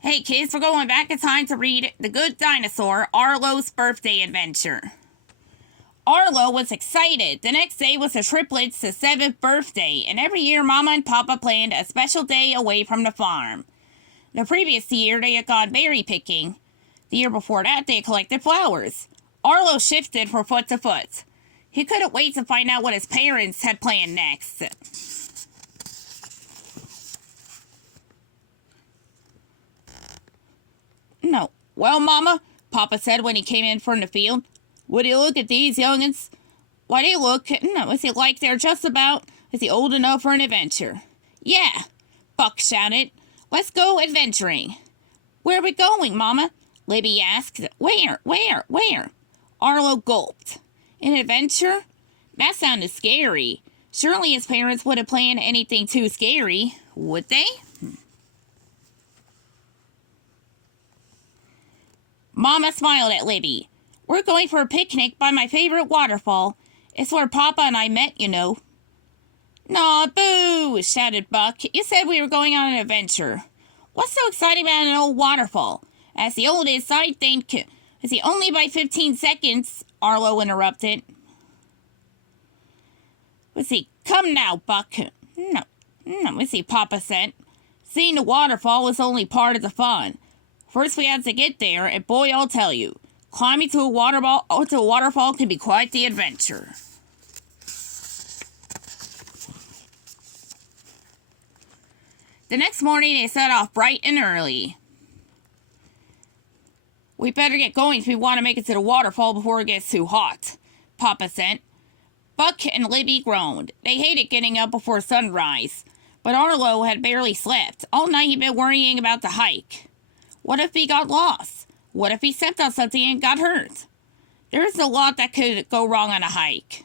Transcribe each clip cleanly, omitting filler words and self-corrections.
Hey kids, we're going back in time to read The Good Dinosaur, Arlo's Birthday Adventure. Arlo was excited. The next day was the triplets' 7th birthday, and every year Mama and Papa planned a special day away from the farm. The previous year they had gone berry picking. The year before that they had collected flowers. Arlo shifted from foot to foot. He couldn't wait to find out what his parents had planned next. No. Well, Mama, Papa said when he came in from the field. Would you look at these young'uns? Why, they look, is it like they're just about, is he old enough for an adventure? Yeah, Buck shouted. Let's go adventuring. Where are we going, Mama? Libby asked. Where? Arlo gulped. An adventure? That sounded scary. Surely his parents wouldn't plan anything too scary, would they? Mama smiled at Libby. We're going for a picnic by my favorite waterfall. It's where Papa and I met, you know. Naw, boo, shouted Buck. You said we were going on an adventure. What's so exciting about an old waterfall? As the oldest, I think... Is he only by 15 seconds? Arlo interrupted. Was he? Come now, Buck. No, is he? Papa said. Seeing the waterfall was only part of the fun. First we had to get there, and boy, I'll tell you, climbing to a waterfall can be quite the adventure. The next morning, they set off bright and early. We better get going if we want to make it to the waterfall before it gets too hot, Papa said. Buck and Libby groaned. They hated getting up before sunrise, but Arlo had barely slept. All night he'd been worrying about the hike. What if he got lost? What if he stepped on something and got hurt? There's a lot that could go wrong on a hike.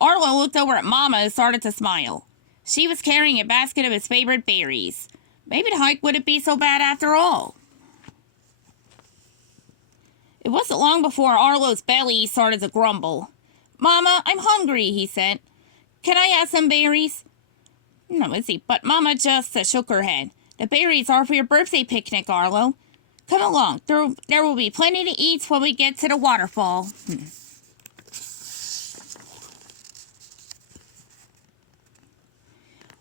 Arlo looked over at Mama and started to smile. She was carrying a basket of his favorite berries. Maybe the hike wouldn't be so bad after all. It wasn't long before Arlo's belly started to grumble. Mama, I'm hungry, he said. Can I have some berries? No, is he? But Mama just shook her head. The berries are for your birthday picnic, Arlo. Come along. There will be plenty to eat when we get to the waterfall.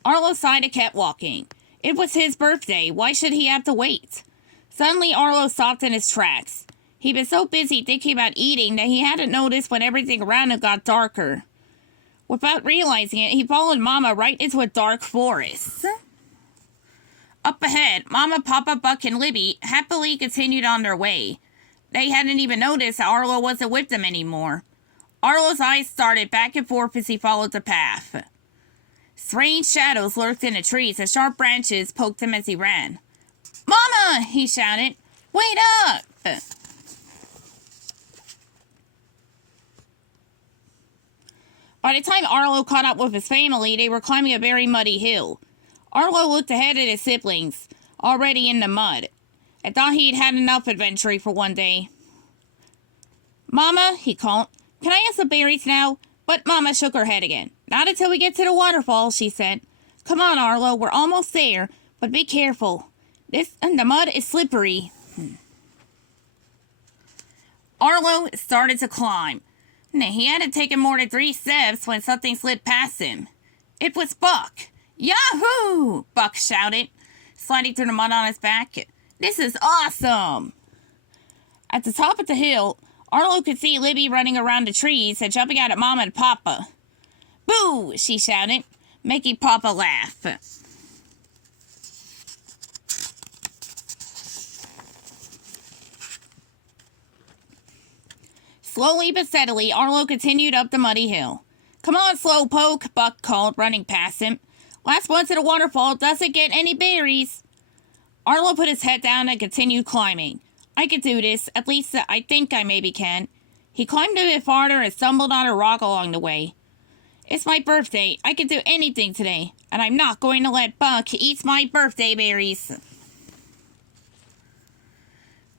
Arlo sighed and kept walking. It was his birthday. Why should he have to wait? Suddenly, Arlo stopped in his tracks. He'd been so busy thinking about eating that he hadn't noticed when everything around him got darker. Without realizing it, he followed Mama right into a dark forest. Up ahead, Mama, Papa, Buck, and Libby happily continued on their way. They hadn't even noticed that Arlo wasn't with them anymore. Arlo's eyes started back and forth as he followed the path. Strange shadows lurked in the trees and sharp branches poked him as he ran. Mama! He shouted. Wait up! By the time Arlo caught up with his family, they were climbing a very muddy hill. Arlo looked ahead at his siblings, already in the mud, and thought he'd had enough adventuring for one day. Mama, he called, can I have some berries now? But Mama shook her head again. Not until we get to the waterfall, she said. Come on, Arlo, we're almost there, but be careful. The mud is slippery. Arlo started to climb. He hadn't taken more than 3 steps when something slid past him. It was Buck. Yahoo! Buck shouted, sliding through the mud on his back. This is awesome! At the top of the hill, Arlo could see Libby running around the trees and jumping out at Mama and Papa. Boo! She shouted, making Papa laugh. Slowly but steadily, Arlo continued up the muddy hill. Come on, Slowpoke, Buck called, running past him. Last one to the waterfall doesn't get any berries. Arlo put his head down and continued climbing. I can do this. At least I think I maybe can. He climbed a bit farther and stumbled on a rock along the way. It's my birthday. I can do anything today. And I'm not going to let Buck eat my birthday berries.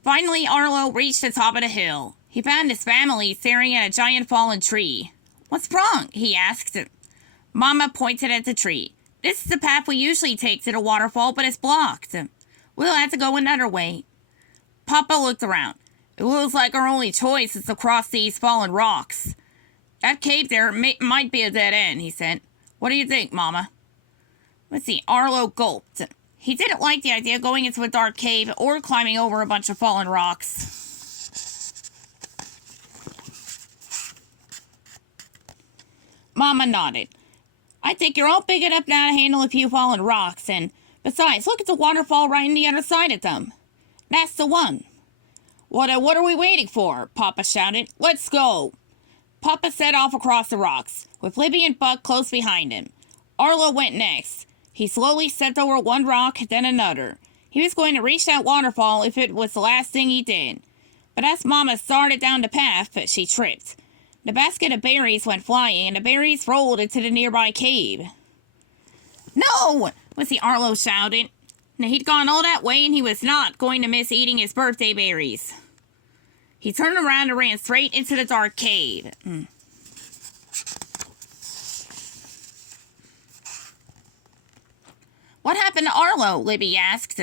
Finally, Arlo reached the top of the hill. He found his family staring at a giant fallen tree. What's wrong? He asked. Mama pointed at the tree. This is the path we usually take to the waterfall, but it's blocked. We'll have to go another way. Papa looked around. It looks like our only choice is to cross these fallen rocks. That cave there might be a dead end, he said. What do you think, Mama? Let's see, Arlo gulped. He didn't like the idea of going into a dark cave or climbing over a bunch of fallen rocks. Mama nodded. I think you're all big enough now to handle a few fallen rocks, and besides, look at the waterfall right on the other side of them. That's the one. What are we waiting for? Papa shouted. Let's go. Papa set off across the rocks, with Libby and Buck close behind him. Arlo went next. He slowly stepped over one rock, then another. He was going to reach that waterfall if it was the last thing he did. But as Mama started down the path, she tripped. The basket of berries went flying, and the berries rolled into the nearby cave. No! Arlo shouted. He'd gone all that way, and he was not going to miss eating his birthday berries. He turned around and ran straight into the dark cave. What happened to Arlo? Libby asked.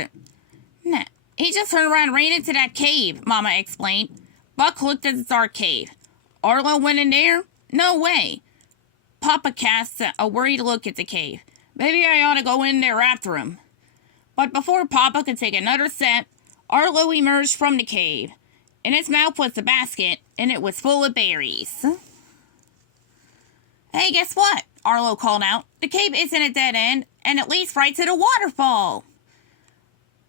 Nah, he just turned around and ran into that cave, Mama explained. Buck looked at the dark cave. Arlo went in there? No way. Papa cast a worried look at the cave. Maybe I ought to go in there after him. But before Papa could take another step, Arlo emerged from the cave. In his mouth was the basket, and it was full of berries. Hey, guess what? Arlo called out. The cave isn't a dead end, and it leads right to the waterfall.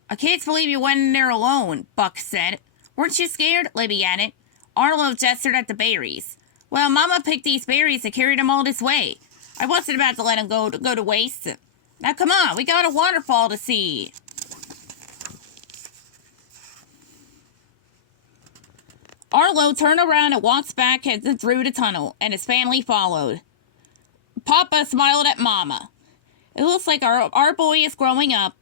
I can't believe you went in there alone, Buck said. Weren't you scared? Libby added. Arlo gestured at the berries. Well, Mama picked these berries and carried them all this way. I wasn't about to let them go to waste. Now come on, we got a waterfall to see. Arlo turned around and walked back through the tunnel, and his family followed. Papa smiled at Mama. It looks like our boy is growing up.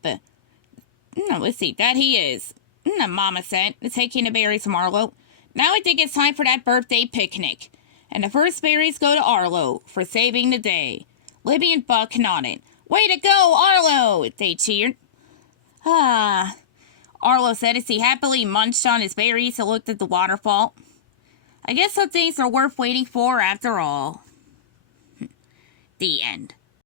Let's see, that he is. Mama said, taking the berries from Arlo. Now I think it's time for that birthday picnic. And the first berries go to Arlo for saving the day. Libby and Buck nodded. Way to go, Arlo! They cheered. Arlo said as he happily munched on his berries and looked at the waterfall. I guess some things are worth waiting for after all. The end.